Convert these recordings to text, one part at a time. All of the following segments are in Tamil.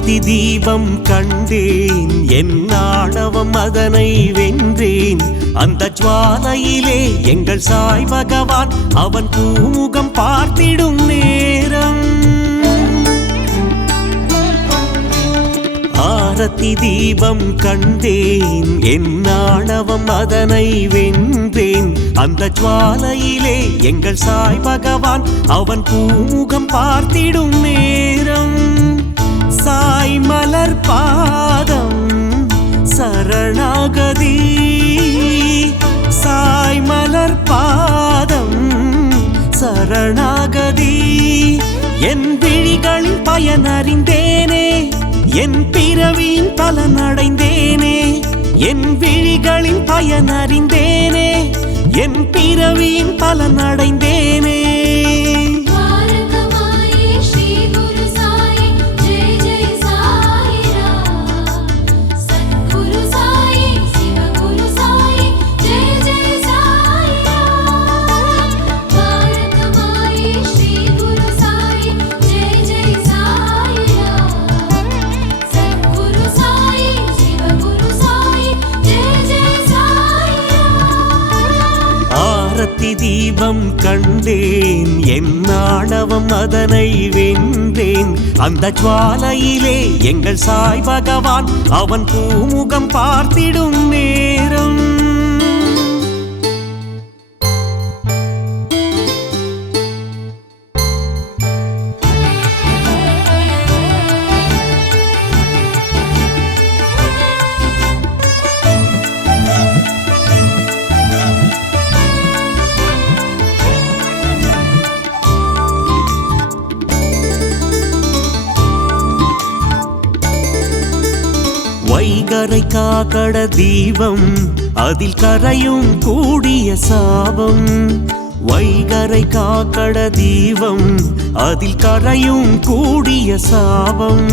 ஆரத்தி தீபம் கண்டேன், என் ஆணவம் அதனை வென்றேன். அந்த ஜுவாலையிலே எங்கள் சாய் பகவான் அவன் பூமுகம் பார்த்திடும் நேரம். ஆரத்தி தீபம் கண்டேன், என் ஆணவம் அதனை வென்றேன். அந்த ஜுவாலையிலே எங்கள் சாய் பகவான் அவன் பூமுகம் பார்த்திடும் நேரம். சாய் மலர் பாதம் சரணாகதி, சாய் மலர் பாதம் சரணாகதி. என் விழிகளின் பயனறிந்தேனே, என் பிறவியின் பலனடைந்தேனே. என் விழிகளின் பயனறிந்தேனே, என் பிறவியின் பலனடைந்தேனே. ஆரத்தி தீபம் கண்டேன், என் ஆணவம் அதனை வென்றேன். அந்த ஜுவாலையிலே எங்கள் சாய் பகவான் அவன் பூமுகம் பார்த்திடும் நேரம். வைகரை காக்கட தீபம் அதில் கரையும் கூடிய சாபம். வைகரை காக்கட தீபம் அதில் கரையும் கூடிய சாபம்.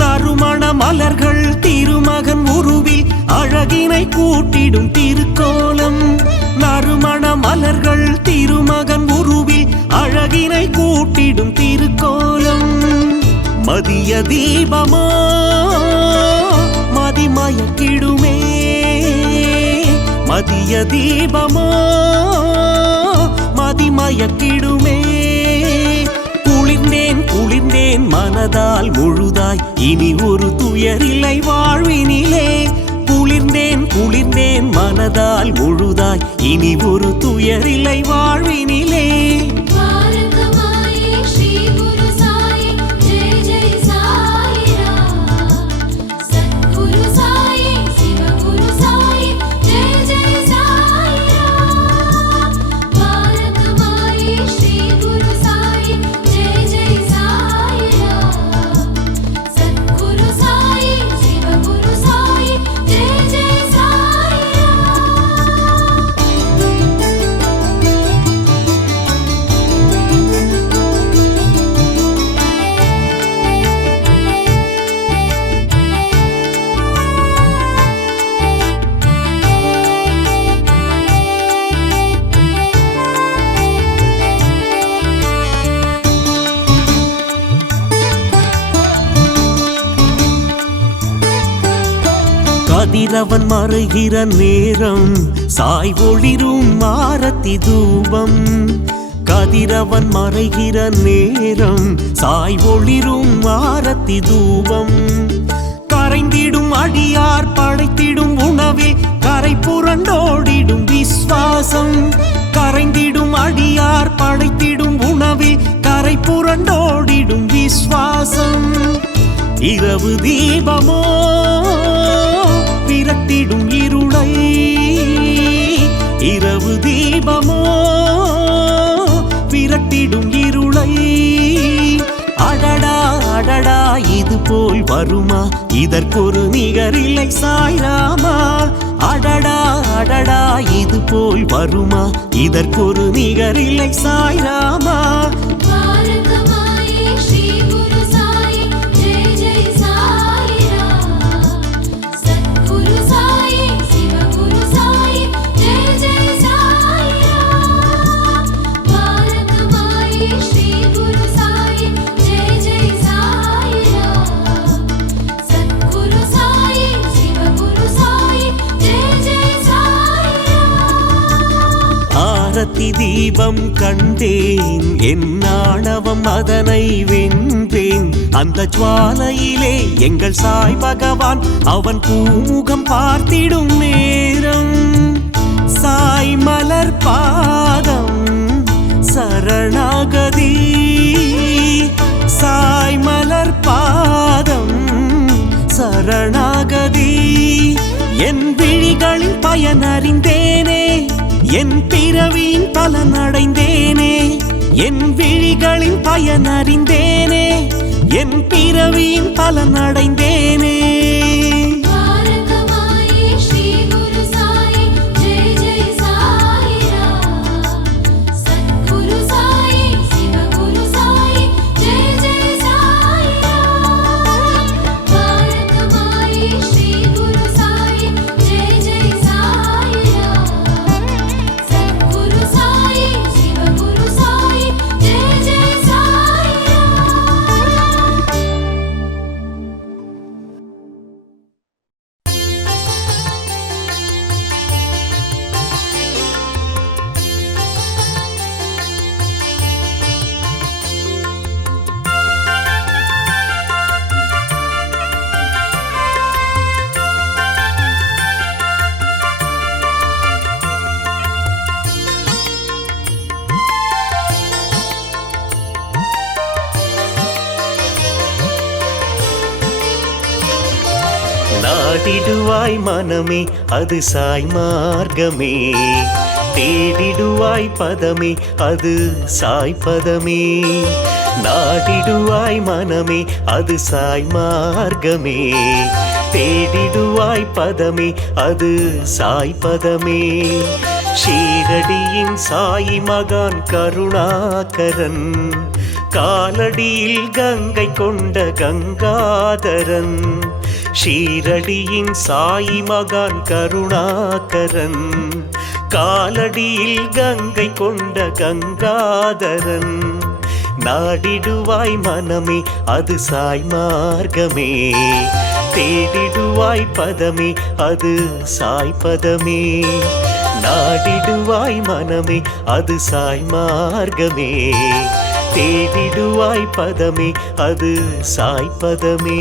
நறுமண மலர்கள் திருமகன் உருவில் அழகினை கூட்டிடும் திருக்கோலம். நறுமண மலர்கள் திருமகன் உருவில் அழகினை கூட்டிடும் திருக்கோலம். மதிய தீபமோ மதிமயக்கிடுமே, மதிய தீபமோ மதிமயக்கிடுமே. குளிர்ந்தேன் குளிர்ந்தேன் மனதால் முழுதாய், இனி ஒரு துயரில்லை வாழ்வினிலே. குளிர்ந்தேன் குளிர்ந்தேன் மனதால் முழுதாய், இனி ஒரு துயரில்லை வாழ்வினிலே. கதிரவன் மறைகிற நேரம் சாய் ஒளிரும் ஆரத்தி தூபம். கதிரவன் மறைகிற நேரம் சாய் ஒளிரும் ஆரத்தி தூபம். கரைந்திடும் அடியார் படைத்திடும் உணவில் கரை புரண்டோடிடும் விஸ்வாசம். கரைந்திடும் அடியார் படைத்திடும் உணவில் கரை புரண்டோடிடும் விஸ்வாசம். இரவு தீபமோ விரட்டிடும் இருளை, இரவு தீபமோ விரட்டிடும் இருளை. அடடா அடடா இது போல் வருமா, இதற்கொரு நிகரில்லை சாய்ராமா. அடடா அடடா இது போல் வருமா, இதற்கொரு நிகரில்லை சாய்ராமா. ஆரத்தி தீபம் கண்டேன், என் ஆணவம் அதனை வென்றேன். அந்த ஜுவாலையிலே எங்கள் சாய் பகவான் அவன் பூமுகம் பார்த்திடும் நேரம். சாய் மலர் பாதம் சரணாகதி, சாய் மலர் பாதம் சரணாகதி. என் விழிகளின் பயனறிந்தேனே, என் பிறவியின் பலனடைந்தேனே. என் விழிகளின் பயனறிந்தேனே, என் பிறவியின் பலனடைந்தேனே. நாடிடுவாய் மனமே அது சாய் மார்க்கமே, தேடிடுவாய் பதமே அது சாய் பதமே. நாடிடுவாய் மனமே அது சாய் மார்க்கமே, தேடிடுவாய் பதமே அது சாய் பதமே. ஷீரடியின் சாயி மகான் கருணாகரன், காலடியில் கங்கை கொண்ட கங்காதரன். ஷீரடியின் சாயி மகான் கருணாகரன், காலடியில் கங்கை கொண்ட கங்காதரன். நாடிடுவாய் மனமே அது சாய் மார்க்கமே, தேடிடுவாய் பதமே அது சாய் பதமே. நாடிடுவாய் மனமே அது சாய் மார்க்கமே, தேடிடுவாய் பதமே அது சாய் பதமே.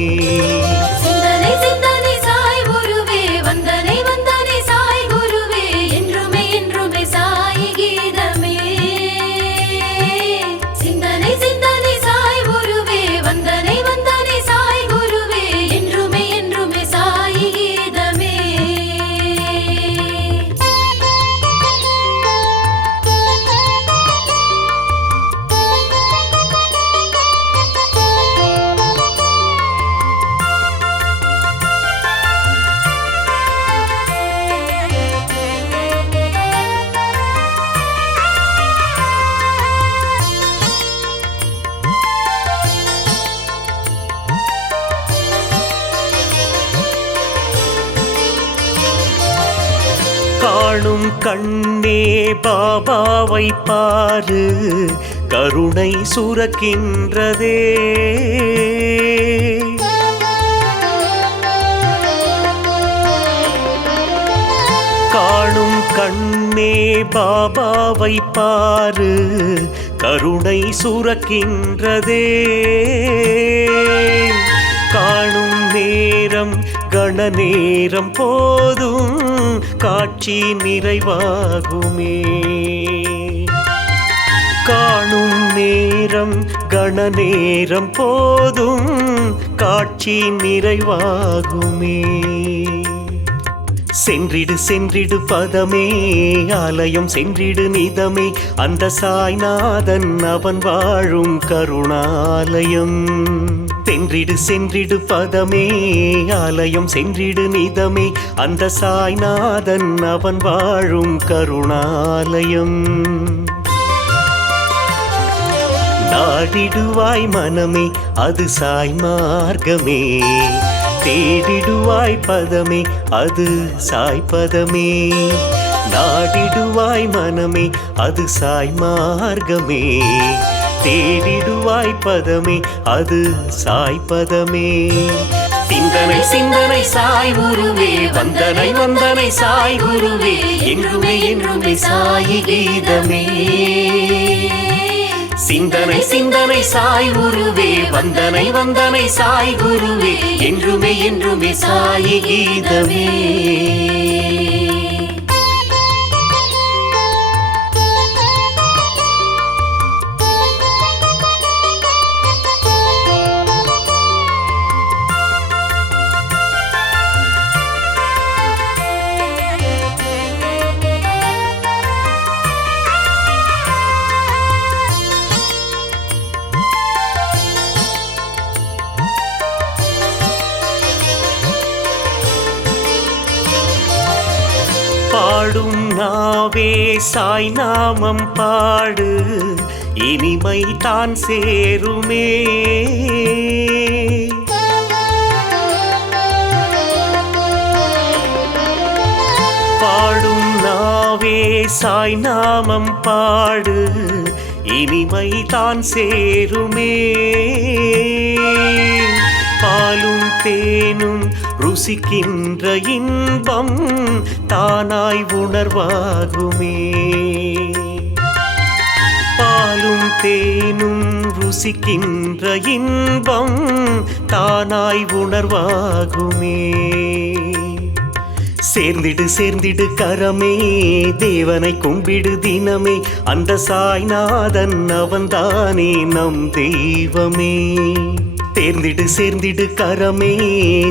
காணும் கண்ணே பாபாவை பாரு, கருணை சுரக்கின்றதே. காணும் கண்ணே பாபாவை பாரு, கருணை சுரக்கின்றதே. காணும் நேரம் கண நேரம் போதும் காட்சி நிறைவாகுமே. காணும் நேரம் கண நேரம் போதும் காட்சி நிறைவாகுமே. சென்றிடு சென்றிடு பதமே, ஆலயம் சென்றிடு நிதமே, அந்த சாய்நாதன் அவன் வாழும் கருணாலயம். சென்றிடு சென்றிடு பதமே, ஆலயம் சென்றிடு நிதமே, அந்த சாய்நாதன் அவன் வாழும் கருணாலயம். நாடிடுவாய் மனமே அது சாய் மார்க்கமே, தேடிடுவாய் பதமே அது சாய் பதமே. நாடிடுவாய் மனமே அது சாய் மார்க்கமே, தேடிடுவாய் பதமே அது சாய் பதமே. சிந்தனை சிந்தனை சாய் குருவே வந்தனை வந்தனை சாய் குருவே என்றுமே என்றுமே சாயி கீதமே சிந்தனை சிந்தனை சாய் குருவே வந்தனை வந்தனை சாய் குருவே என்றுமே என்றுமே சாயி கீதமே பாடும் நாவே சாய் நாமம் பாடு இனிமை தான் சேருமே பாடும் நாவே சாய் நாமம் பாடு இனிமை தான் சேருமே பாலும் தேனும் ருசிக்கின்ற இன்பம் தானாய் உணர்வாகுமே பாலும் தேனும் ருசிக்கின்ற இன்பம் தானாய் உணர்வாகுமே சேர்ந்திடு சேர்ந்திடு கரமே தேவனை கும்பிடு தினமே அந்த சாய்நாதன் அவன்தானே நம் தெய்வமே சேர்ந்திடு சேர்ந்திடு கரமே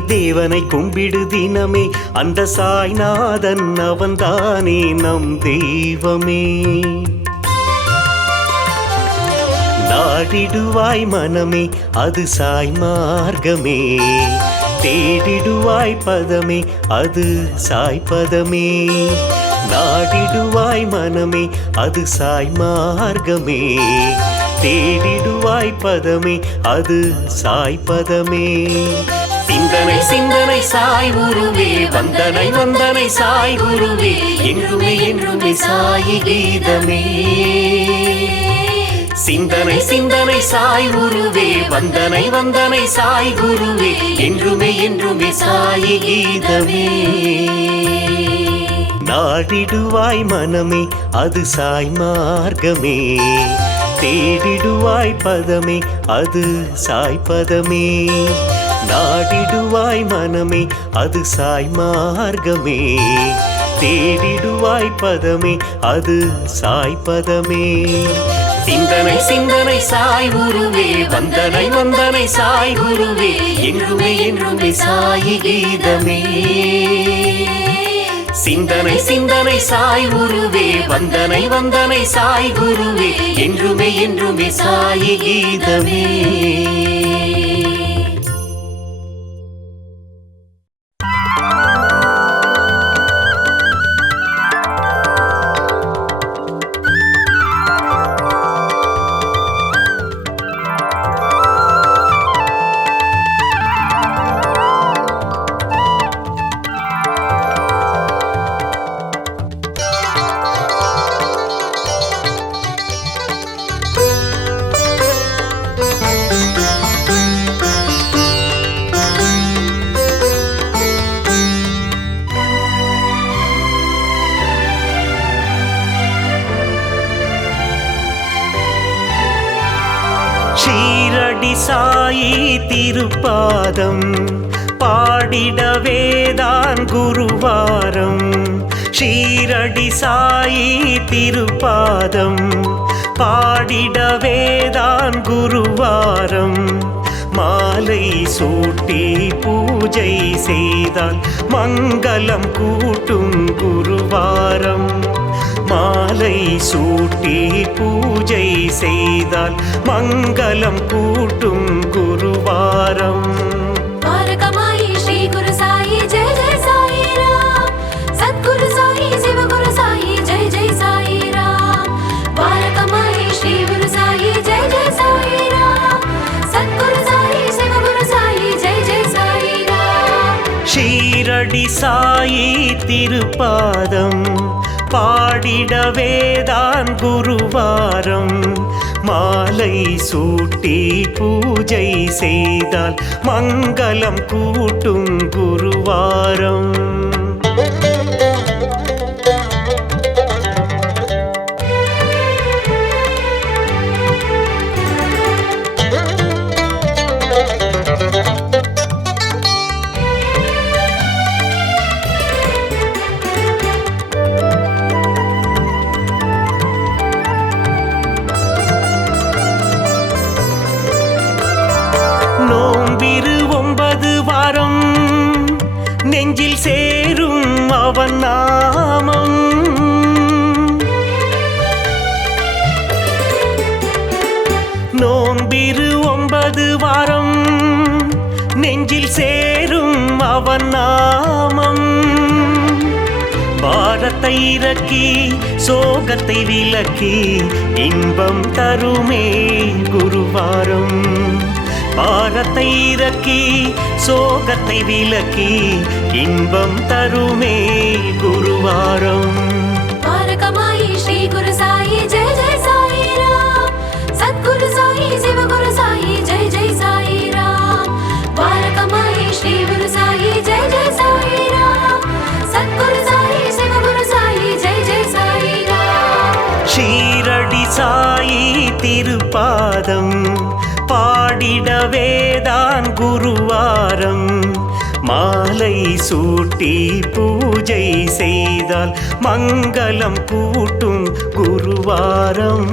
தேவனை கும்பிடு தினமே அந்த சாய்நாதன் அவன்தானே நம் தெய்வமே நாடிடுவாய் மனமே அது சாய் மார்க்கமே தேடிடுவாய் பதமே அது சாய் பதமே நாடிடுவாய் மனமே அது சாய் மார்க்கமே தேடிடுவாய் பதமே அது சாய் பதமே சிந்தனை சிந்தனை சாய் குருவே வந்தனை வந்தனை சாய் குருவே என்றுமே என்றுமே சாயி கீதமே சிந்தனை சிந்தனை சாய் குருவே வந்தனை வந்தனை சாய் குருவே என்றுமே என்றுமே சாயி கீதமே நாடிடுவாய் மனமே அது சாய் மார்க்கமே தேடிடுவாய் பதமே அது சாய் பதமே நாடிடுவாய் மனமே அது சாய் மார்க்கமே தேடிடுவாய் பதமே அது சாய் பதமே சிந்தனை சிந்தனை சாய் குருவே வந்தனை வந்தனை சாய் குருவே என்றுமே என்றுமே சாயி கீதமே சிந்தனை சிந்தனை சாய் குருவே வந்தனை வந்தனை சாய் குருவே என்றுமே என்றுமே சாயி கீதமே ஷீரடி சாயி திருப்பாதம் பாடிடவேதான் குருவாரம் ஷீரடி சாயி திருப்பாதம் பாடிடவேதான் குருவாரம் மாலை சூட்டி பூஜை செய்தால் மங்களம் கூட்டும் குருவாரம் மாலை சூட்டி பூஜை செய்தால் மங்களம் கூட்டும் குருவாரம் மாரகமாயி ஸ்ரீ குரு சாயி ஜெய ஜெய சாயி ராம் சத்குரு சாயி சிவகுரு சாயி ஜெய ஜெய சாயி ராம் மாரகமாயி ஸ்ரீ குரு சாயி ஜெய ஜெய சாயி ராம் சத்குரு சாயி சிவகுரு சாயி ஜெய ஜெய சாயி ராம் ஷீரடி சாயி திருப்பாதம் பாடிடவேதான் குருவாரம் மாலை சூட்டி பூஜை செய்தால் மங்களம் கூட்டும் குருவாரம். நோம்பிரு 9 வாரம் நெஞ்சில் சேரும் அவன் நாமம். நோம்பிரு 9 வாரம் நெஞ்சில் சேரும் அவன் நாமம். பாரத்தை இறக்கி சோகத்தை விலக்கி இன்பம் தருமே குருவாரம். பாரத்தை இறக்கி சோகத்தை விலக்கி இன்பம் தருமே குருவாரம். द्वारकमायी श्री गुरु साई जय जय साई राम. सद्गुरु साई शिव गुरु साई जय जय साई राम. द्वारकमायी श्री गुरु साई जय जय साई राम. सद्गुरु साई शिव गुरु साई जय जय साई राम. ஷீரடி சாயி திருப்பாதம் பாடிடவேதான் குருவாரம். மாலை சூட்டி பூஜை செய்தால் மங்களம் கூட்டும் குருவாரம்.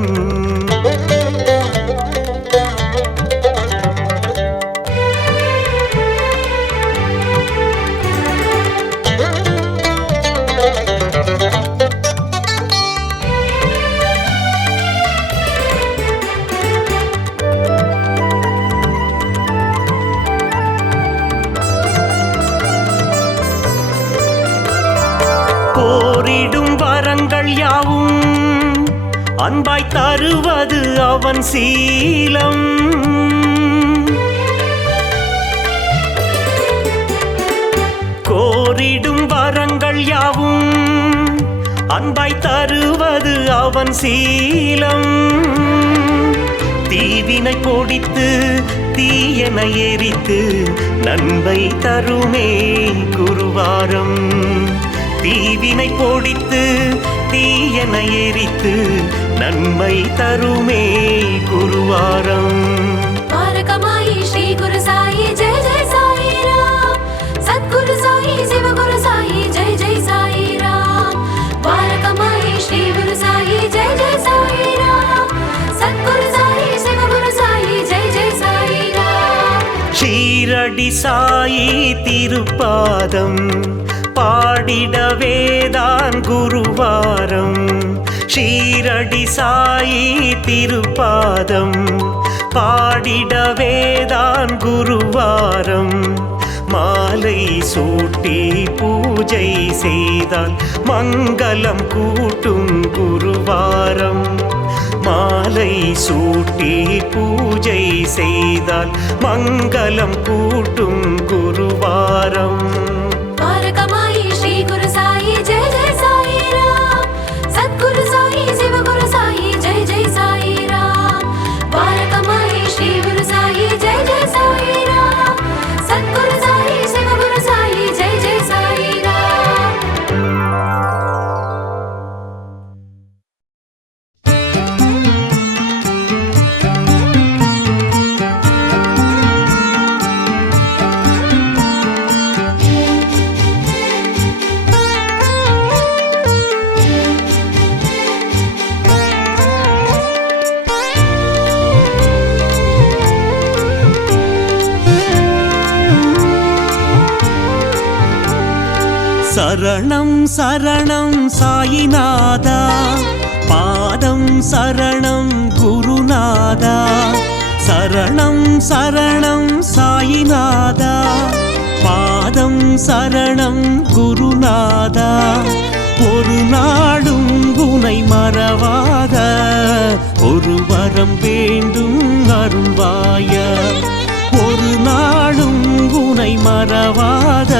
கோரிடும் வரங்கள் யாவும் அன்பாய் தருவது அவன் சீலம். கோரிடும் வரங்கள் யாவும் அன்பாய் தருவது அவன் சீலம். தீவினை பொடித்து தீயன எரித்து நன்மை தருமே குருவாரம். தீவினை பொடித்து தீயன எரித்து நன்மை தருமே குருவாரம். द्वारकमायी श्री गुरु साई जय जय साई राम. सद्गुरु साई शिव गुरु साई जय जय साई राम. द्वारकमायी श्री गुरु साई जय जय साई राम. सद्गुरु साई शिव गुरु साई जय जय साई राम. ஷீரடி சாயி திருப்பாதம் பாடிடவேதான் குருவாரம். ஷீரடி சாயி திருப்பாதம் பாடிடவேதான் குருவாரம். மாலை சூட்டி பூஜை செய்தால் மங்களம் கூட்டும் குருவாரம். மாலை சூட்டி பூஜை செய்தால் மங்களம் கூட்டும் குருவாரம். द्वारकमायी श्री गुरु साई जय जय साई राम. सद्गुरु साई शिव गुरु साई जय जय साई राम. द्वारकमायी श्री गुरु साई जय जय साई राम. सद्गुरु साई शिव गुरु साई जय जय साई राम. சரணம் சரணம் சாயிநாதா, பாதம் சரணம் குருநாதா. சரணம் சரணம் சாயிநாதா, பாதம் சரணம் குருநாதா. ஒரு நாடும் உனை மறவாத ஒரு வரம் வேண்டும் அருள்வாய. ஒரு நாளும் உனை மறவாத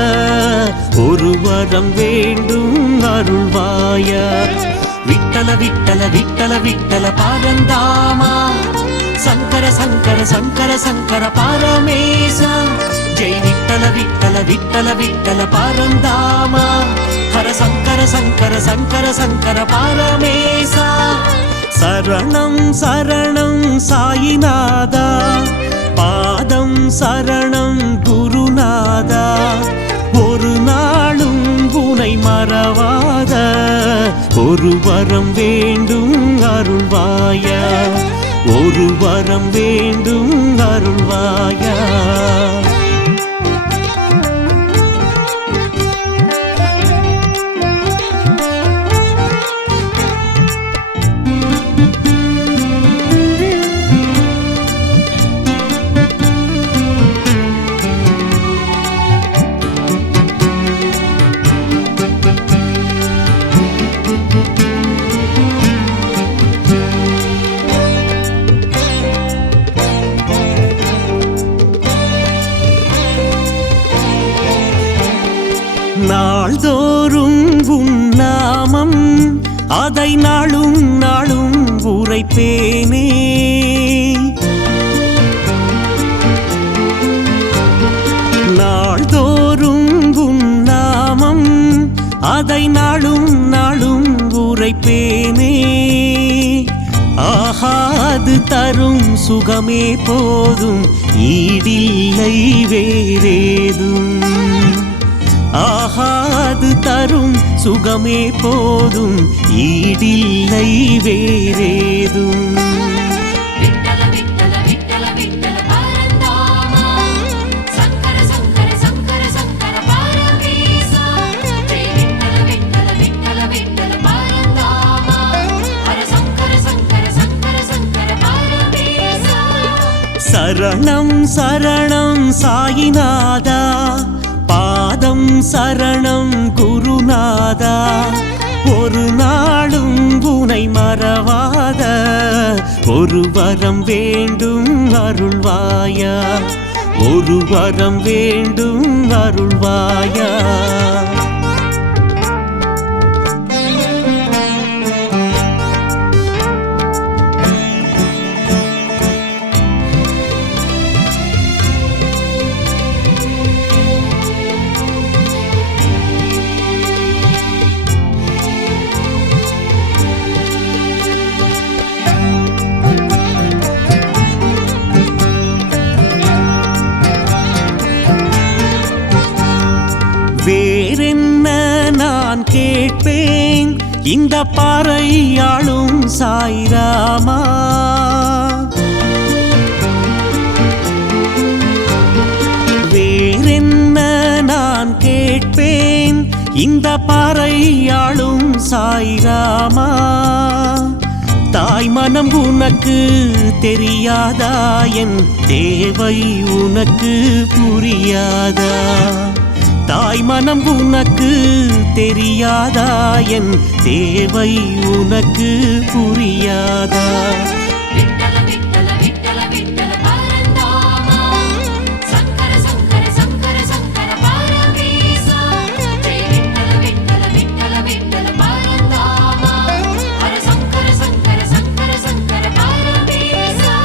ஒரு வரம் வேண்டும் அருள்வாய. விட்டல விட்டல விட்டல விட்டல பரந்தாமா சங்கர சங்கர சங்கர சங்கர பரமேசா ஜெய் விட்டல விட்டல விட்டல விட்டல பரந்தாமா ஹர சங்கர சங்கர சங்கர சங்கர பரமேசா சரணம் சரணம் சாயிநாதா பாதம் சரணம் குருநாதா ஒரு நாளும் உனை மறவாத ஒரு வரம் வேண்டும் அருள்வாயா ஒரு வரம் வேண்டும் அருள்வாயா நாள்தோறும் உன் நாமம் அதை நாளும் நாளும் உரைப்பேனே நாள்தோறும் உன் நாமம் அதை நாளும் நாளும் உரைப்பேனே ஆஹா அது தரும் சுகமே போதும் ஈடில்லை வேறேதும் ஆஹா அது தரும் சுகமே போதும் ஈடில்லை வேறேதும் விட்டல விட்டல விட்டல விட்டல பரந்தாமா சங்கர சங்கர சங்கர சங்கர பரமேசா ஜெய் விட்டல விட்டல விட்டல விட்டல பரந்தாமா ஹர சங்கர சங்கர சங்கர சங்கர பரமேசா சரணம் சரணம் சாயிநாதா பாதம் சரணம் குருநாதா ஒரு நாளும் உனை மறவாத ஒரு வரம் வேண்டும் அருள்வாயா ஒரு வரம் வேண்டும் அருள்வாயா வேறென்ன நான் கேட்பேன் இந்த பாறையாளும் சாய்ராமா வேறென்ன நான் கேட்பேன் இந்த பாறையாளும் சாய்ராமா தாய் மனம் உனக்கு தெரியாதா என் தேவை உனக்கு புரியாதா தாய் மனம் உனக்கு தெரியாதா என் தேவை உனக்கு புரியாதா விட்டல விட்டல விட்டல விட்டல பரந்தாமா சங்கர சங்கர சங்கர சங்கர பரமேசா ஜெய் விட்டல விட்டல விட்டல விட்டல பரந்தாமா ஹர சங்கர சங்கர சங்கர சங்கர பரமேசா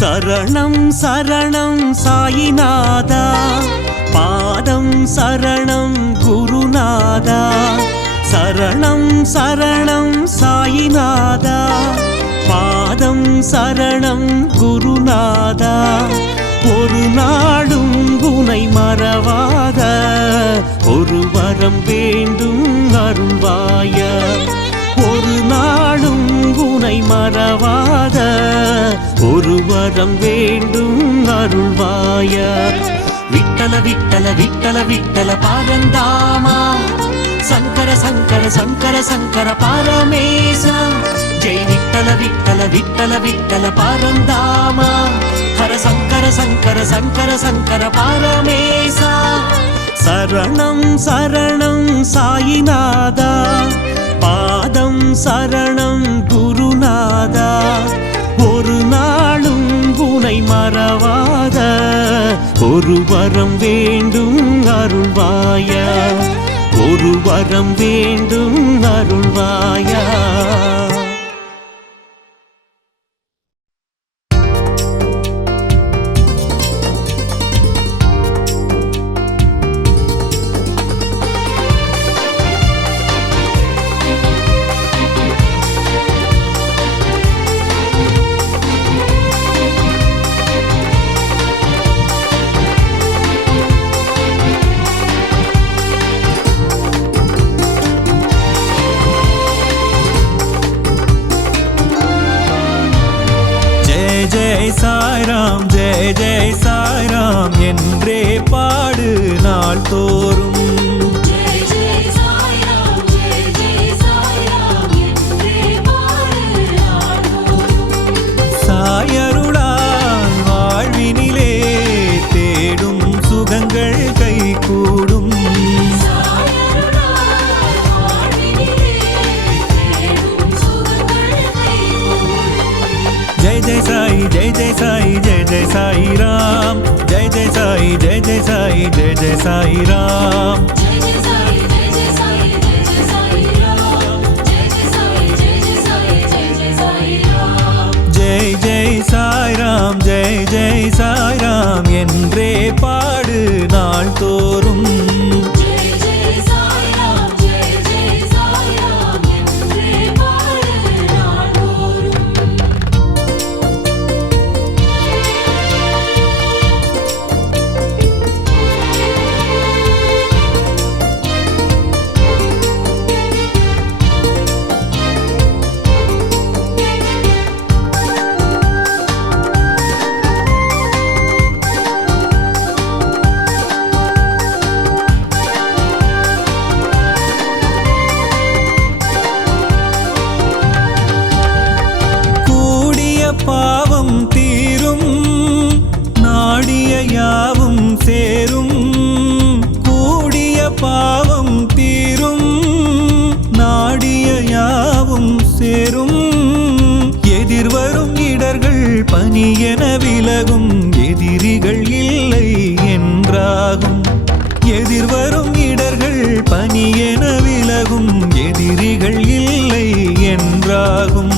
சரணம் சரணம் சாயிநாதா பாதம் சரணம் குருநாதா சரணம் சரணம் சாயிநாதா பாதம் சரணம் குருநாதா ஒரு நாளும் உனை மறவாத ஒரு வரம் வேண்டும் அருள்வாயா ஒரு நாளும் உனை மறவாத ஒரு வரம் வேண்டும் அருள்வாயா விட்டல விட்டல விட்டல விட்டல பரந்தாமா சங்கர சங்கர சங்கர சங்கர பரமேசா ஜெய் விட்டல விட்டல விட்டல விட்டல பரந்தாமா ஹர சங்கர சங்கர சங்கர சங்கர பரமேசா சரணம் சரணம் சாயிநாதா பாதம் சரணம் குருநாதா ஒரு நாளும் உனை மறவாத ஒரு வரம் வேண்டும் அருள்வாயா ஒரு வரம் வேண்டும் அருள்வாயா. ஜெய் சாய்ராம் ஜெய் ஜெய் சாய்ராம் என்றே பாடு நாள் தோறும். ஜெய் ஜெய் சாய்ராம் ஜெய் ஜெய் சாய்ராம் என்றே பாடு நாள்தோறும். சாயருளால் வாழ்வினிலே தேடும் சுகங்கள் கைகூடும். சாயருளால் வாழ்வினிலே தேடும் சுகங்கள் கைகூடும். ஜெய் ஜெய் சாய் ஜெய் ஜெய் சாய் ஜெய் ஜெய் சாய் ராம். ஜெய் ஜெய் சாய் ஜெய் ஜெய் சாய் ஜெய் ஜெய் சாய் ராம். ஜெய் ஜெய் சாய் ஜெய் ஜெய் சாய் ஜெய் ஜெய் சாய் ராம். ஜெய் ஜெய் சாய் ஜெய் ஜெய் சாய் ஜெய் ஜெய் சாய் ராம். ஜெய் ஜெய் சாய் ராம் ஜெய் ஜெய் சாய் ராம் என்றே பாடு நாள் தோறும். ஜெய் ஜெய் சாய்ராம் ஜெய் ஜெய் சாய்ராம் என்றே பாடு நாள்தோறும். கூடிய பாவம் தீரும் நாடிய யாவும் சேரும். கூடிய பாவம் தீரும் நாடிய யாவும் சேரும். எதிர்வரும் இடர்கள் பனியென விலகும். எதிரிகள் இல்லை என்றாகும். எதிர்வரும் இடர்கள் பனியென விலகும். எதிரிகள் இல்லை என்றாகும்.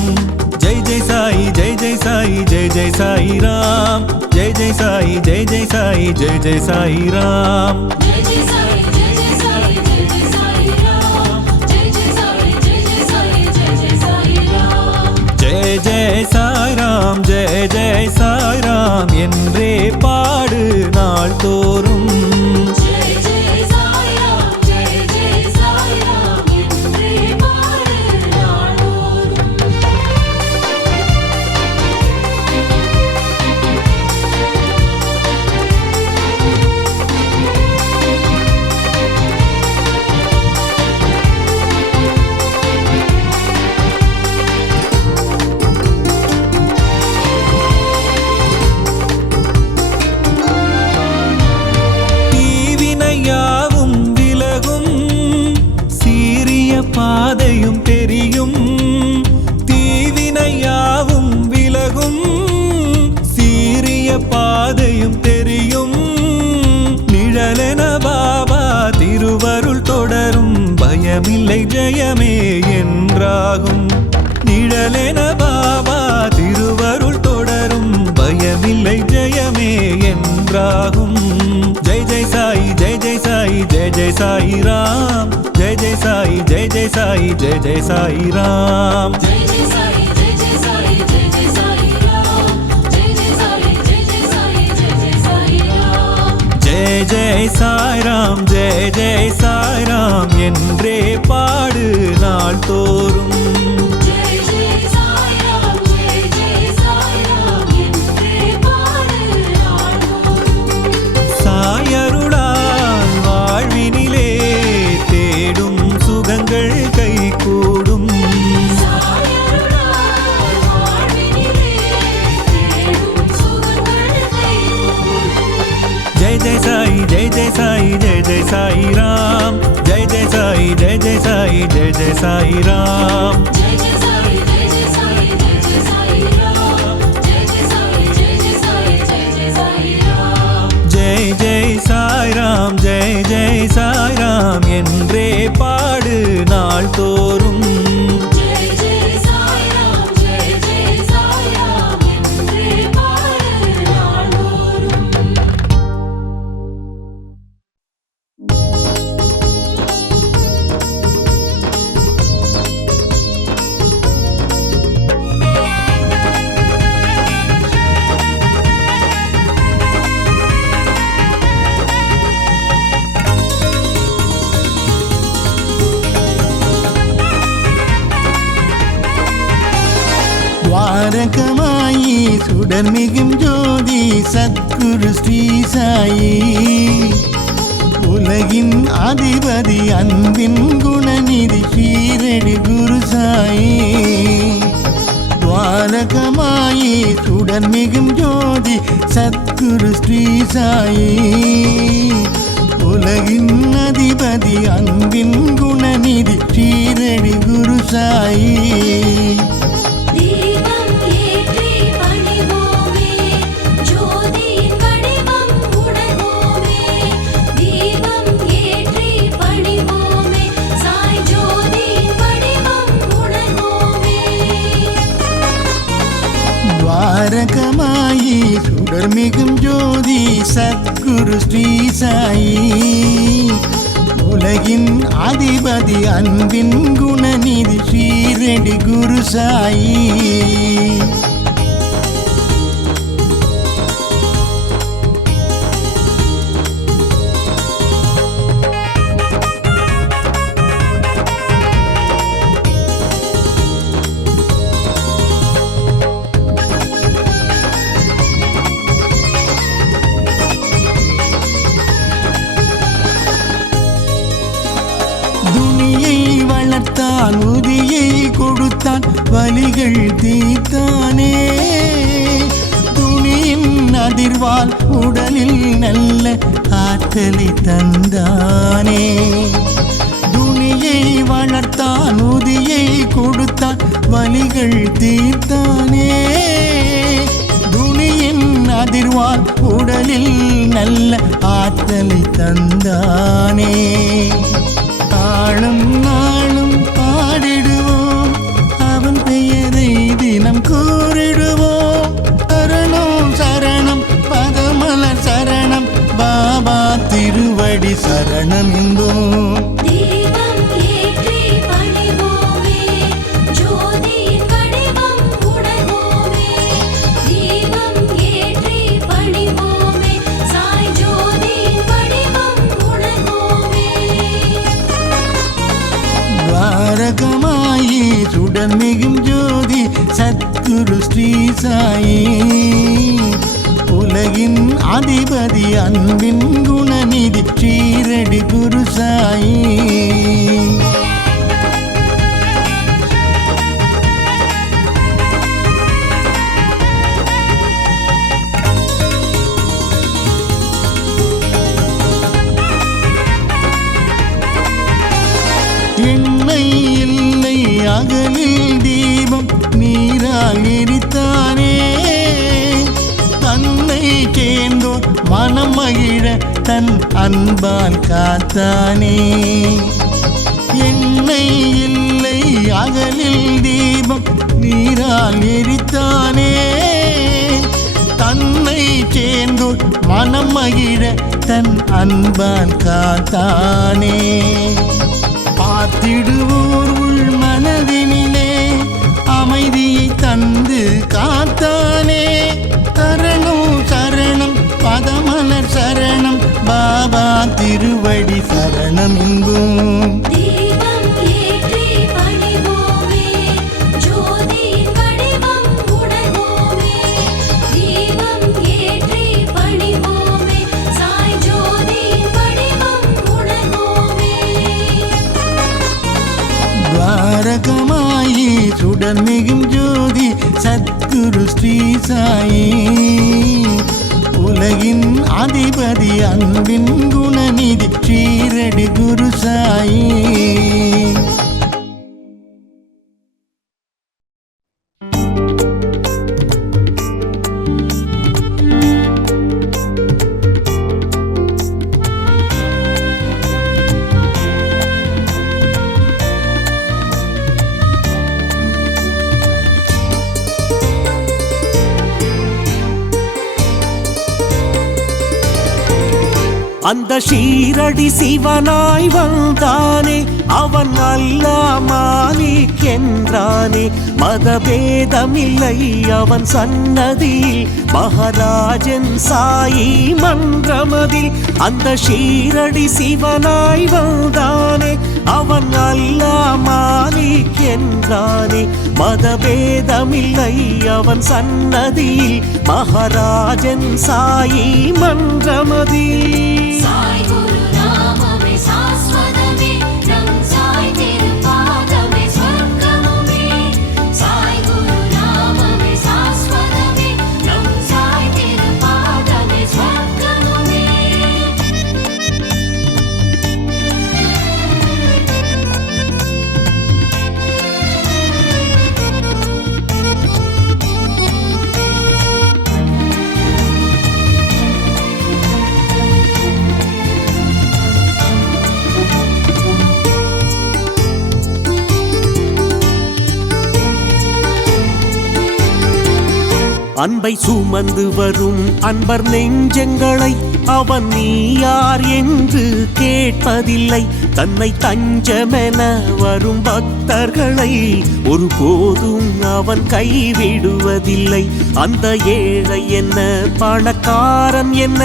ஜெய் ஜெய் சாய் ஜெய் ஜெய் சாய் ஜெய் ஜெய் சாய் ராம். ஜெய் ஜெய் சாய் ஜெய் ஜெய் சாய் ஜெய் ஜெய் சாய் ராம். ஜெய் ஜெய் சாய் ஜெய் ஜெய் சாய் ஜெய் ஜெய் சாய் ராம். ஜெய் ஜெய் சாய் ஜெய் ஜெய் சாய் ஜெய் ஜெய் சாய் ராம். ஜெய் ஜெய் சாய் ராம் ஜெய் ஜெய் சாய் ராம் என்றே பாடு நாள் தோறும். ஜெய் ஜெய் சாய்ராம் ஜெய் ஜெய் சாய்ராம் என்றே பாடு நாள்தோறும். தீவினையாவும் விலகும். சீரிய பாதையும் தெரியும். தீவினையாவும் விலகும். சீரிய பாதையும் தெரியும். நிழலென பாபா திருவருள் தொடரும். பயமில்லை ஜெயமே என்றாகும். நிழலென பாபா திருவருள் தொடரும். பயமில்லை ஜெயமே என்றாகும். ஜெய் ஜெய் சாய் ஜெய் ஜெய் சாய் ஜெய் ஜெய் சாய் ராம். ஜெய் ஜெய் சாய் ஜெய் ஜெய் சாய் ஜெய் ஜெய் சாய் ராம். ஜெய் ஜெய் சாய் ஜெய் ஜெய் சாய் ஜெய் ஜெய் சாய் ராம். ஜெய் ஜெய் சாய் ஜெய் ஜெய் சாய் ஜெய் ஜெய் சாய் ராம். ஜெய் ஜெய் சாய் ராம் ஜெய் ஜெய் சாய் ராம் என்றே பாடு நாள் தோறும். ஜெய் ஜெய் சாய்ராம் ஜெய் ஜெய் சாய்ராம் என்றே பாடு நாள்தோறும். சாயருளால் வாழ்வினிலே தேடும் சுகங்கள் கைகூடும். சாயருளால் வாழ்வினிலே தேடும் சுகங்கள் கைகூடும். ஜெய் ஜெய் சாய் ஜெய் ஜெய் சாய் ஜெய் ஜெய் சாய் ராம். ஜெய் ஜெய் சாய் ஜெய் ஜெய் சாய் ஜெய் ஜெய் சாய் ராம். ஜெய் ஜெய் சாய் ஜெய் ஜெய் சாய் ஜெய் ஜெய் சாய் ராம். ஜெய் ஜெய் சாய் ஜெய் ஜெய் சாய் ஜெய் ஜெய் சாய் ராம். ஜெய் ஜெய் சாய் ராம் ஜெய் ஜெய் சாய் ராம் என்றே துவாரகமாயி சுடர்மிகும் ஜோதி சத்குரு ஸ்ரீ சாயி உலகின் அதிபதி அன்பின் குணநிதி ஷீரடி குரு சாயி துவாரகமாயி சுடர்மிகும் ஜோதி சத்குரு ஸ்ரீ சாயி உலகின் அதிபதி அன்பின் குணநிதி ஷீரடி குரு சாயி தீபம் ஏற்றி பணிவோமே ஜோதியின் வடிவம் உணர்வோமே தீபம் ஏற்றி பணிவோமே சாய் ஜோதியின் வடிவம் உணர்வோமே துவாரகமாயி சுடர்மிகும் ஜோதி சத்குரு ஸ்ரீ சாயி உலகின் அதிபதி அன்பின் குணநிதி ஷீரடி குரு சாயி துணியை வளர்த்தான் உதியை கொடுத்தான் வலிகள் தீர்த்தானே துணியின் அதிர்வால் உடலில் நல்ல ஆற்றலை தந்தானே துணியை வளர்த்தான் உதியை கொடுத்தான் வலிகள் தீர்த்தானே துணியின் அதிர்வால் உடலில் நல்ல ஆற்றலை தந்தானே நாளும் நாளும் பாடிடுவோம் அவன் பெயரை தினம் கூறிடுவோம் சரணம் சரணம் பதமலர் சரணம் பாபா திருவடி சரணம் என்போம் தீபம் ஏற்றி பணிவோமே ஜோதியின் வடிவம் உணர்வோமே தீபம் ஏற்றி பணிவோமே சாய் ஜோதியின் வடிவம் உணர்வோமே துவாரகமாயி சுடர்மிகும் ஜோதி சத்குரு ஸ்ரீ சாயி உலகின் அதிபதி அன்பின் குணநிதி ஷீரடி குரு சாயி எண்ணெய் இல்லை அகலில் தீபம் நீரால் எரித்தானே தன்னை சேர்ந்தோர் மனம் மகிழ தன் அன்பால் காத்தானே எண்ணெய் இல்லை அகலில் தீபம் நீரால் எரித்தானே தன்னை சேர்ந்தோர் மனம் மகிழ தன் அன்பால் காத்தானே பார்த்திடுவோர் உள் மனதினிலே அமைதியை தந்து காத்தானே சரணம் சரணம் பதமலர் சரணம் பாபா திருவடி சரணம் என்போம் தீபம் ஏற்றி பணிவோமே ஜோதியின் வடிவம் உணர்வோமே தீபம் ஏற்றி பணிவோமே சாய் ஜோதியின் வடிவம் உணர்வோமே துவாரகமாயி சுடர்மிகும் ஜோதி சத்குரு ஸ்ரீ சாயி உலகின் அதிபதி அன்பின் குணநிதி ஷீரடி குரு சாயி அந்த ஷீரடி சிவனாய் வந்தானே அவன் அல்லாஹ் மாலிக் என்றானே மதபேதமில்லை அவன் சன்னதியில் மகாராஜன் சாயி மன்றமதில் அந்த ஷீரடி சிவனாய் வந்தானே அவன் அல்லாஹ் மாலிக் என்றானே மதபேதமில்லை அவன் சன்னதியில் மகாராஜன் சாயி மன்றமதில் சாய் குரு நாமமே சாஸ்வதமே நம் சாய் திருப்பாதமே ஸ்வர்க்கமுமே சாய் குரு நாமமே சாஸ்வதமே நம் சாய் திருப்பாதமே ஸ்வர்க்கமுமே அன்பை சுமந்து வரும் அன்பர் நெஞ்சங்களை அவன் நீ யார் என்று கேட்பதில்லை தன்னை தஞ்சமென வரும் பக்தர்களை ஒருபோதும் அவன் கைவிடுவதில்லை அந்த ஏழை என்ன பணக்காரன் என்ன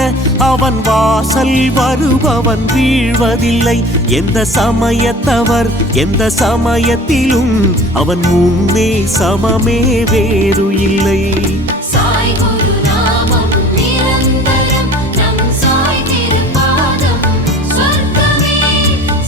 அவன் வாசல் வருபவன் வீழ்வதில்லை எந்த சமயத்தவர் எந்த சமயத்திலும் அவன் முன்னே சமமே வேறு இல்லை சாய் குரு நாமம் நிரந்தரம் நம் சாய் திருப்பாதம் ஸ்வர்க்கமே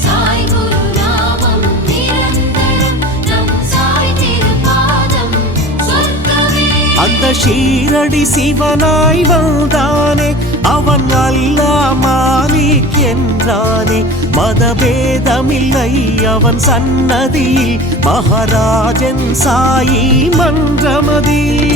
சாய் குரு நாமம் நிரந்தரம் நம் சாய் திருப்பாதம் ஸ்வர்க்கமே அந்த ஷீரடி சிவனாய் வந்தானே அவன் அல்லாஹ் மாலிக் என்றானே மதபேதமில்லை அவன் சன்னதியில் மகாராஜன் சாயி மன்றமதில்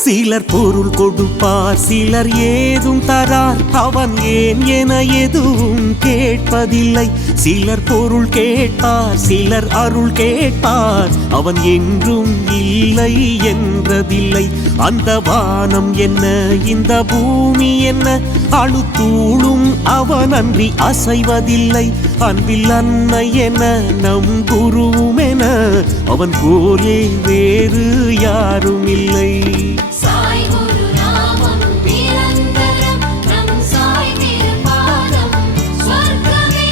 சிலர் பொருள் கொடுப்பார் சிலர் ஏதும் தரார் அவன் ஏன் என எதுவும் கேட்பதில்லை சிலர் பொருள் கேட்பார் சிலர் அருள் கேட்பார் அவன் என்றும் இல்லை என்றதில்லை அந்த வானம் என்ன இந்த பூமி என்ன அழுத்தூளும் அவன் அன்றி அசைவதில்லை அன்பில் அன்னை என நம் குருவும் என அவன் போலே வேறு யாரும் இல்லை சாய் குரு நாமம் நிரந்தரம் நம் சாய் திருப்பாதம் ஸ்வர்க்கமே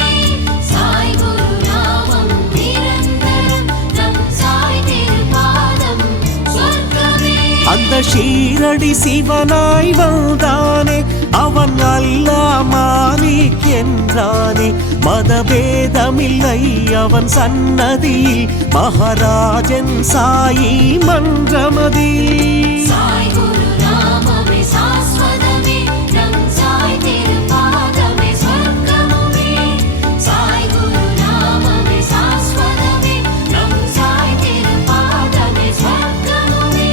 சாய் குரு நாமம் நிரந்தரம் நம் சாய் திருப்பாதம் ஸ்வர்க்கமே அந்த ஷீரடி சிவனாய் வந்தானே அவன் அல்லாஹ் மாலிக் என்றானே மதபேதமில்லை அவன் சன்னதியில் மகாராஜன் சாயி மன்றமதில் சாய் குரு நாமமே சாஸ்வதமே நம் சாய் திருப்பாதமே ஸ்வர்க்கமுமே சாய் குரு நாமமே சாஸ்வதமே நம் சாய் திருப்பாதமே ஸ்வர்க்கமுமே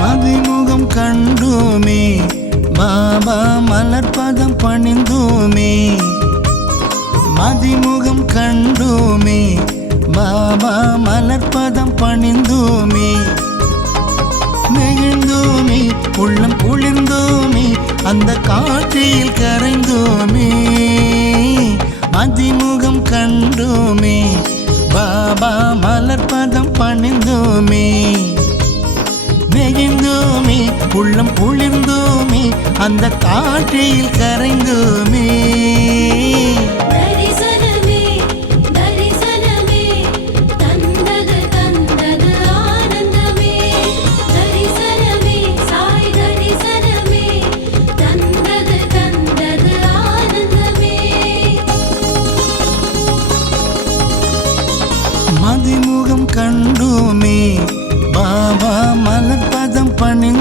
மதிமுகம் கண்டோமே பாபா மலர்பதம் பணிந்தோமே மதிமுகம் கண்டோமே பாபா மலர்பதம் பணிந்தோமே நெகிழ்ந்தோமே உள்ளம் குளிர்ந்தோமே அந்த காற்றில் கரைந்தோமே மதிமுகம் கண்டோமே பாபா மலர்பதம் பணிந்தோமே நெகிழ்ந்தோமே உள்ளம் குளிர்ந்தோமே அந்த காற்றில் கரைந்தோமே தரிசனமே தரிசனமே தந்தது தந்தது ஆனந்தமே தரிசனமே சாய் தரிசனமே தந்தது தந்தது ஆனந்தமே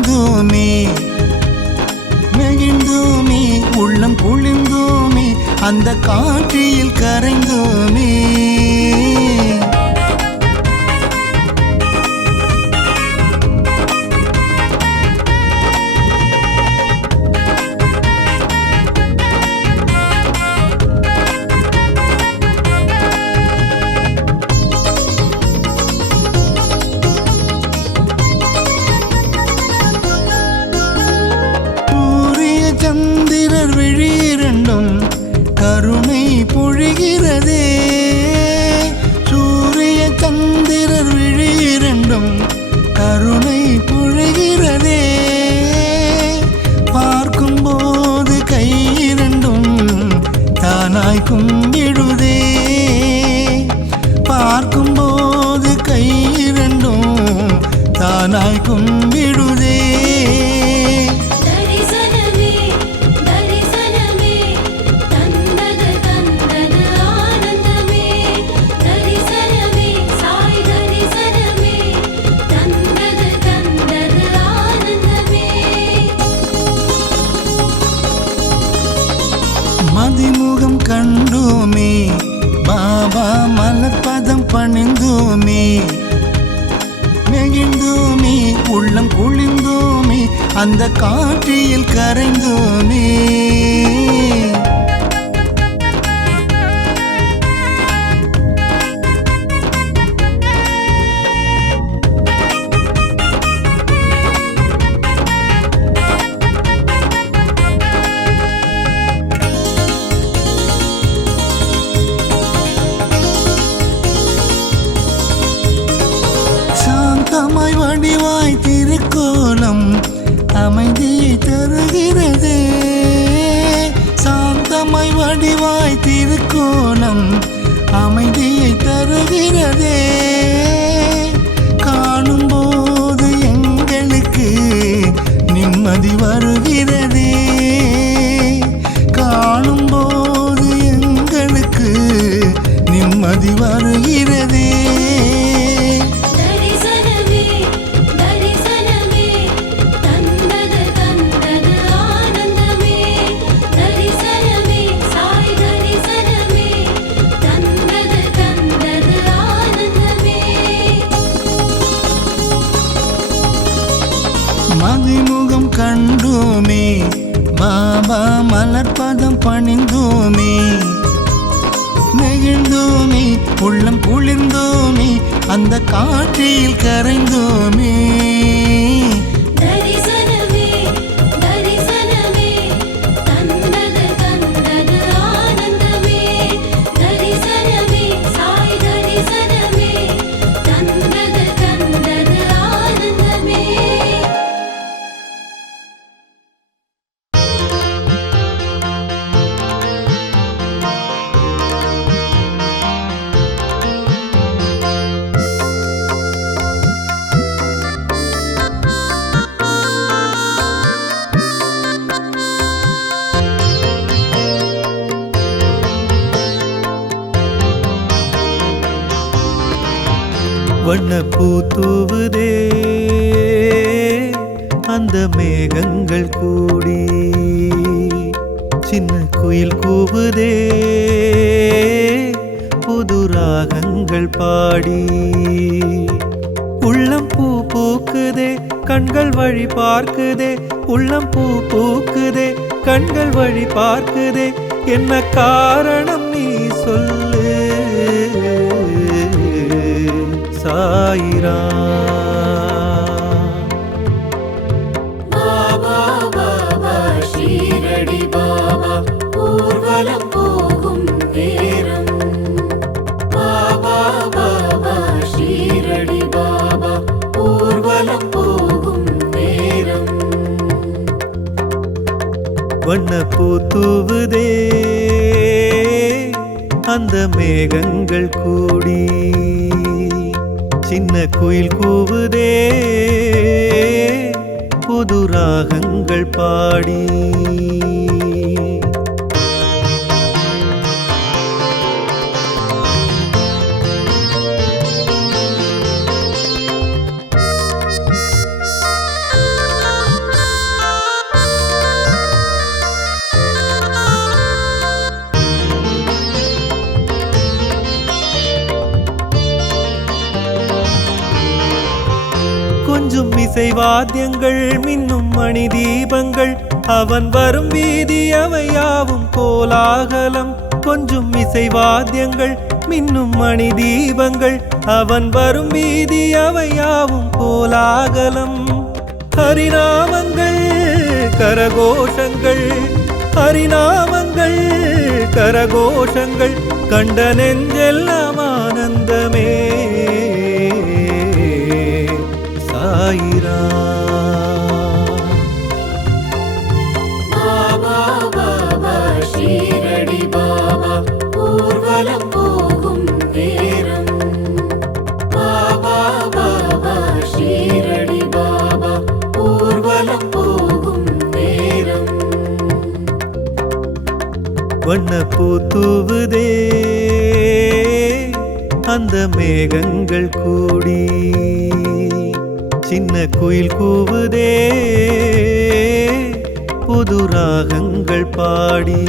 பணிந்தோமே நெகிழ்ந்தோமே உள்ளம் குளிர்ந்தோமே அந்த காட்சியில் கரைந்தோமே சந்திரர் விழிரண்டும் கருணை பொழிகிறதே சூரிய சந்திரர் விழிரண்டும் கருணை பொழிகிறதே பார்க்கும்போது கையிரண்டும் தானாய் கும்பிடுதே பார்க்கும்போது கையிரண்டும் தானாய் கும்பிடுதே மதிமுகம் கண்டோமே பாபா மலர்பதம் பணிந்தோமே நெகிழ்ந்தோமே உள்ளம் குளிர்ந்தோமே அந்த காட்சியில் கரைந்தோமே சாந்தமாய் வடிவாய் திருக்கோலம் அமைதியை தருகிறதே சாந்தமாய் வடிவாய் திருக்கோலம் அமைதியை தருகிறதே காணும்போது எங்களுக்கு நிம்மதி வருகிறதே காணும்போது எங்களுக்கு நிம்மதி வருகிறதே மதிமுகம் கண்டோமே பாபா மலர்பதம் பணிந்தோமே நெகிழ்ந்தோமே உள்ளம் குளிர்ந்தோமே அந்த காட்சியில் கரைந்தோமே வண்ணப்பூ தூவுதே அந்த மேகங்கள் கூடி சின்ன குயில் கூவுதே புது ராகங்கள் பாடி உள்ளம் பூ பூக்குதே கண்கள் வழி பார்க்குதே உள்ளம் பூ பூக்குதே கண்கள் வழி பார்க்குதே என்ன காரணம் நீ சொல்லு சாயிரா பாபா பாபா ஷீரடி பாபா ஊர்வலம் போகும் நேரம் பாபா பாபா ஷீரடி பாபா ஊர்வலம் போகும் நேரம் வண்ணப்பூ தூவுதே அந்த மேகங்கள் கூடி சின்ன குயில் கூவுதே புது ராகங்கள் பாடி இசைவாத்தியங்கள் மின்னும் மணி தீபங்கள் அவன் வரும் வீதி அவையாவும் கோலாகலம் கொஞ்சும் இசைவாத்தியங்கள் மின்னும் மணி தீபங்கள் அவன் வரும் வீதி அவையாவும் கோலாகலம் ஹரிநாமங்கள் கரகோஷங்கள் ஹரிநாமங்கள் கரகோஷங்கள் கண்ட நெஞ்செல்லாம் ஆனந்தமே சாயிராம். பாபா பாபா ஷீரடி பாபா ஊர்வலம் போகும் நேரம். பாபா பாபா ஷீரடி பாபா ஊர்வலம் போகும் நேரம். வண்ணப்பூ தூவுதே அந்த மேகங்கள் கூடி சின்ன குயில் கூவுதே புது ராகங்கள் பாடி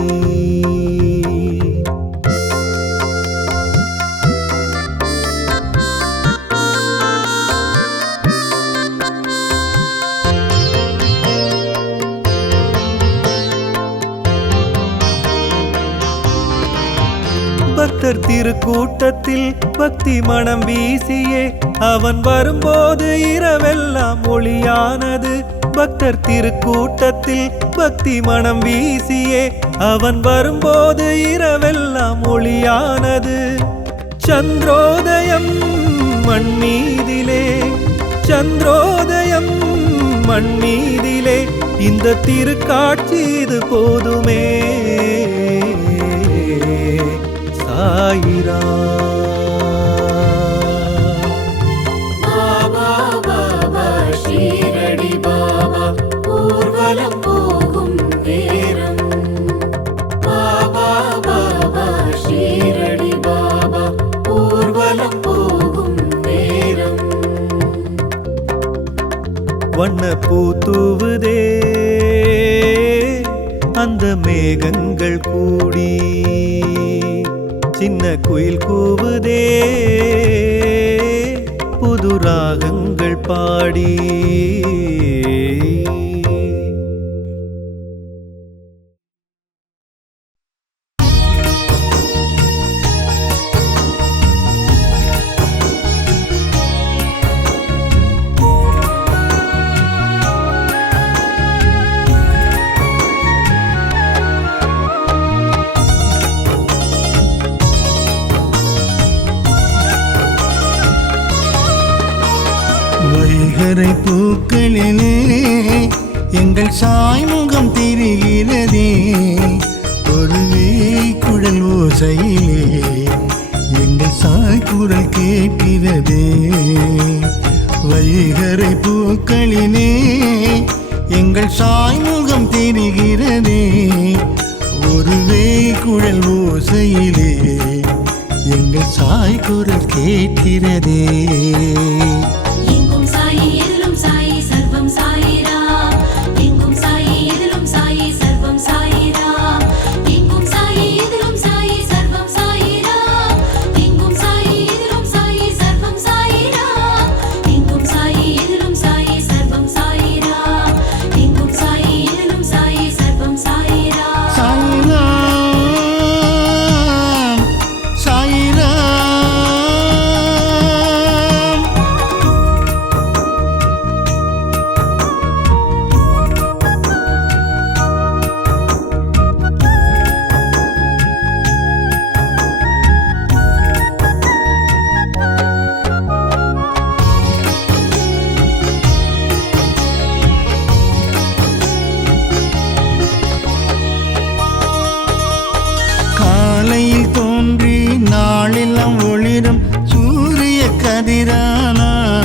பக்தர் திருக்கூட்டத்தில் பக்தி மனம் வீசியே அவன் வரும்போது இரவெல்லாம் ஒளியானது. பக்தர் திருக்கூட்டத்தில் பக்தி மனம் வீசியே அவன் வரும்போது இரவெல்லாம் ஒளியானது. சந்திரோதயம் மண்ணீதிலே சந்திரோதயம் மண்ணீதிலே இந்த திருக்காட்சி இது போதுமே சாயிராம். பாபா பாபா ஷீரடி பாபா ஊர்வலம் போகும் நேரம். பாபா பாபா ஷீரடி பாபா ஊர்வலம் போகும் நேரம். வண்ணப்பூ தூவுதே அந்த மேகங்கள் கூடி சின்ன குயில் கூவுதே புது ராகங்கள் பாடி. வைகரை பூக்களிலே எங்கள் சாய்முகம் தெரிகிறதே ஒரு குழல் ஓசையிலே எங்கள் சாய்குரல் கேட்கிறதே. வைகரை பூக்களிலே எங்கள் சாய்முகம் தெரிகிறதே ஒரு குழல் ஓசையிலே எங்கள் சாய்குரல் கேட்கிறதே. காலையில் தோன்றி நாளெல்லாம் ஒளிரும் சூரிய கதிரானான்.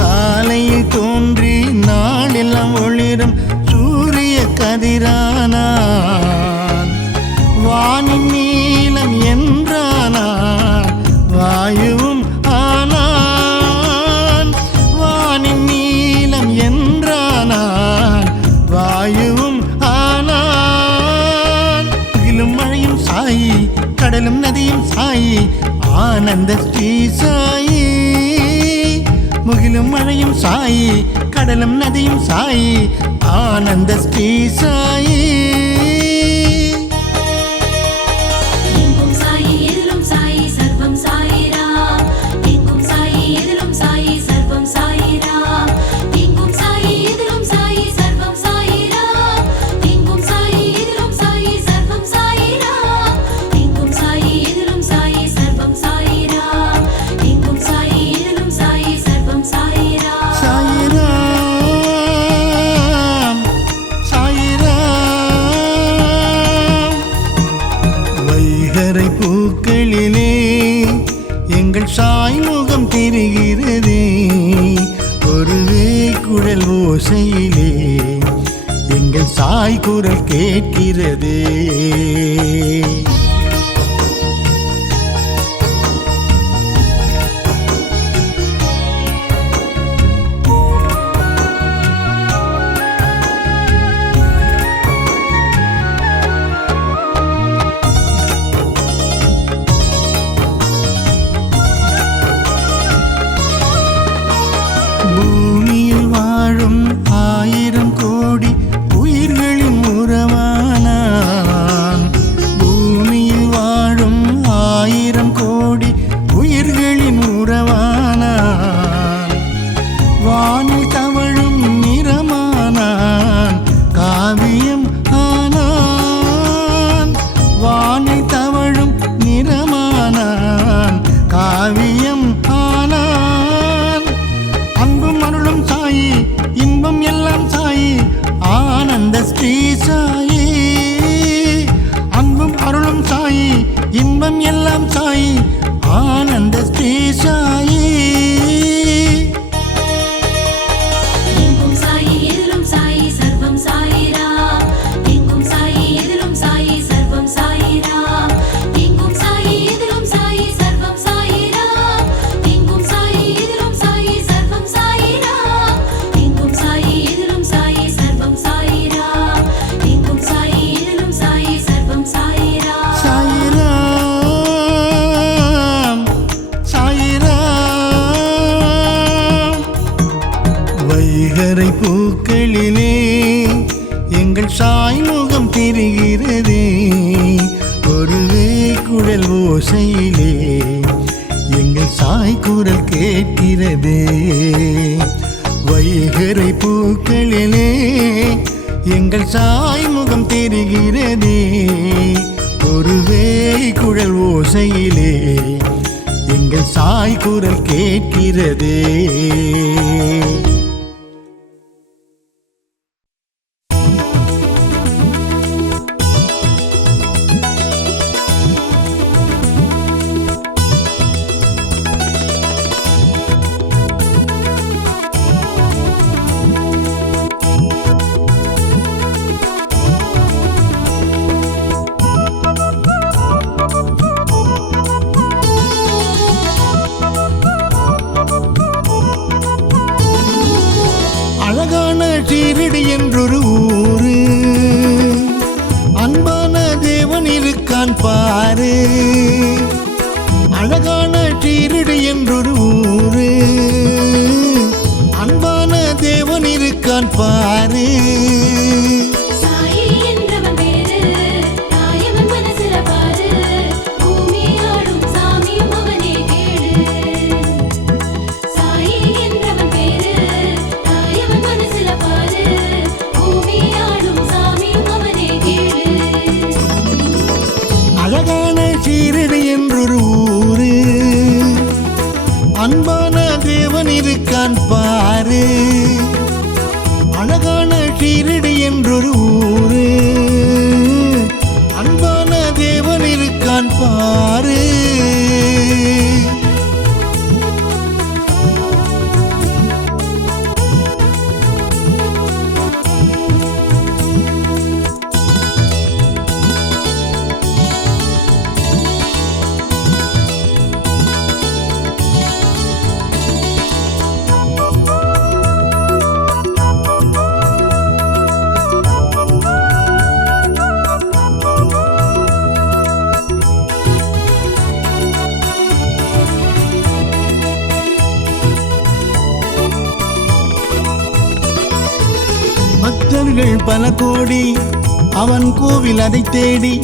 காலையில் தோன்றி நாளெல்லாம் ஒளிரும் சூரிய கதிரானான். வானின் நீலம் என்றானான் வாயுவும் ஆனான். வானின் நீலம் என்றானான் வாயுவும் ஆனான். மழையும் சாயி கடலும் நதியும் சாயி ஆனந்த ஸ்ரீ சாயி முகிலும் வெயிலும் மழையும் சாயி கடலும் நதியும் சாயி ஆனந்த ஸ்ரீ சாயி எங்கும் சாயி எதிலும் சாயி சர்வம் சாயிராம் எங்கும் சாயி எதிலும் சாயி சர்வம் சாயிராம் எங்கும் சாயி எதிலும் சாயி சர்வம் சாயிராம் எங்கும் சாயி எதிலும் சாயி சர்வம் சாயிராம் எங்கும் சாயி எதிலும் சாயி சர்வம் சாயிராம் எங்கும் சாயி எதிலும் சாயி சர்வம் சாயிராம் சாயிராம் சாயிராம் வைகரை பூக்களிலே எங்கள் சாய்முகம் தெரிகிறதே ஒரு குழல் ஓசையிலே எங்கள் சாய் குரல் கேட்கிறதே பூமியில் வாழும் 1000 கோடி உயிர்களின் உறவானான் பூமியில் வாழும் 1000 கோடி உயிர்களின் உறவானான் வானில் தவழும் நிறமானான் காவியம் ஆனான் வானில் தவழும் நிறமானான் காவியம் ஆனான் அன்பும் அருளும் சாயி இன்பம் எல்லாம் சாயி ஆனந்த ஸ்ரீ சாயி அன்பும் அருளும் சாயி இன்பம் எல்லாம் சாயி ஆனந்த ஸ்ரீ சாயி எங்கும் சாயி எதிலும் சாயி சர்வம் சாயிராம் எங்கும் சாயி எதிலும் சாயி சர்வம் சாயிராம் எங்கும் சாயி எதிலும் சாயி சர்வம் சாயிராம் எங்கும் சாயி எதிலும் சாயி சர்வம் சாயிராம் எங்கும் சாயி எதிலும் சாயி சர்வம் சாயிராம் எங்கும் சாயி எதிலும் சாயி சர்வம் சாயிராம் சாயிராம் சாயிராம் வைகரை பூக்களிலே எங்கள் சாய்முகம் தெரிகிறதே ஒரு குழல் ஓசையிலே எங்கள் சாய் குரல் கேட்கிறதே வைகரை பூக்களிலே எங்கள் சாய்முகம் தெரிகிறதே ஒரு குழல் ஓசையிலே எங்கள் சாய் குரல் கேட்கிறதே அழகான ஷீரடி என்றொரு ஊரு அன்பான தேவன் இருக்கான் பாரு அழகான ஷீரடி என்றொரு ஊரு அன்பான தேவன் இருக்கான் பாரு சாயி என்றவன் பேரு தாயவன் மனசுல பாரு பூமி ஆடும் சாமியும் அவனே கேளு சாயி என்றவன் பேரு தாயவன் மனசுல பாரு பூமி ஆடும் சாமியும் அவனே கேளு அழகான ஷீரடி என்றொரு ஊரு அன்பான தேவன் இருக்கான் பாரு அழகான ஷீரடி என்றொரு ஊரு அன்பான தேவன் இருக்கான் பாரு பக்தர்கள் பல கோடி அவன் கோவில் அதை தேடி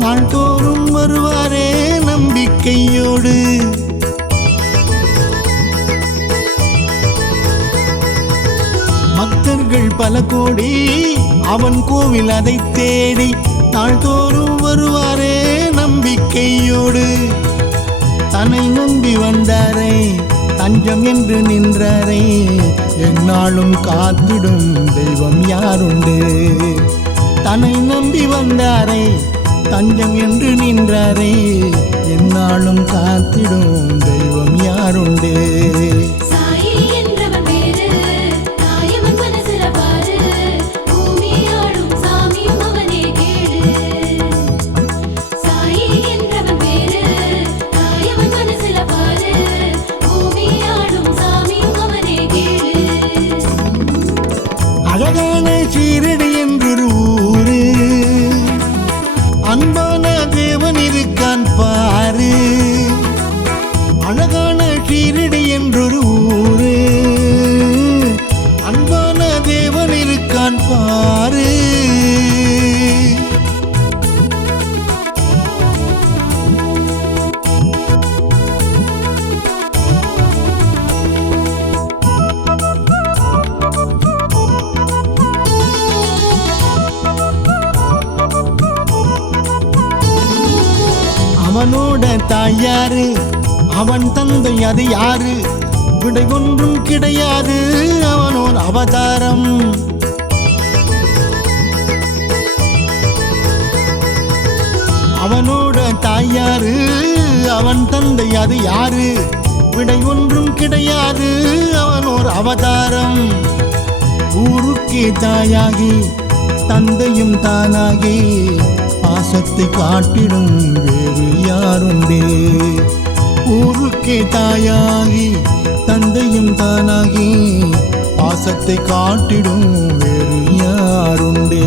நாள்தோறும் வருவாரே நம்பிக்கையோடு. பக்தர்கள் பல கோடி அவன் கோவில் அதை தேடி நாள்தோறும் வருவாரே நம்பிக்கையோடு. தன்னை நம்பி வந்தாரே தஞ்சம் என்று நின்றாரே எந்நாளும் காத்திடும் தெய்வம் யாருண்டு. தன்னை நம்பி வந்தாரே தஞ்சம் என்று நின்றாரே எந்நாளும் காத்திடும் தெய்வம் யாருண்டு. சாயி என்றவன் பேரு தாயவன் மனசுல பாரு பூமி ஆளும் சாமியும் அவனே கேளு. சாயி என்றவன் பேரு தாயவன் மனசுல பாரு பூமி ஆளும் சாமியும் அவனே கேளு. அழகான சீரடி என்றொரு ஊரு அன்பான தேவன் இருக்கான் பாரு. அழகான சீரடி என்றொரு ஊரு அன்பான தேவன் இருக்கான் பாரு. அவனோட தாயாரு அவன் தந்தை அது யாரு விடை ஒன்றும் கிடையாது அவனோர் அவதாரம். அவனோட தாயாரு அவன் தந்தை அது யாரு விடை ஒன்றும் கிடையாது அவனோர் அவதாரம். ஊருக்கே தாயாகி தந்தையும் தானாகி பாசத்தை காட்டிடும் வேறு யாருண்டே. ஊருக்கே தாயாகி தந்தையும் தானாகி பாசத்தை காட்டிடும் வேறு யாருண்டே.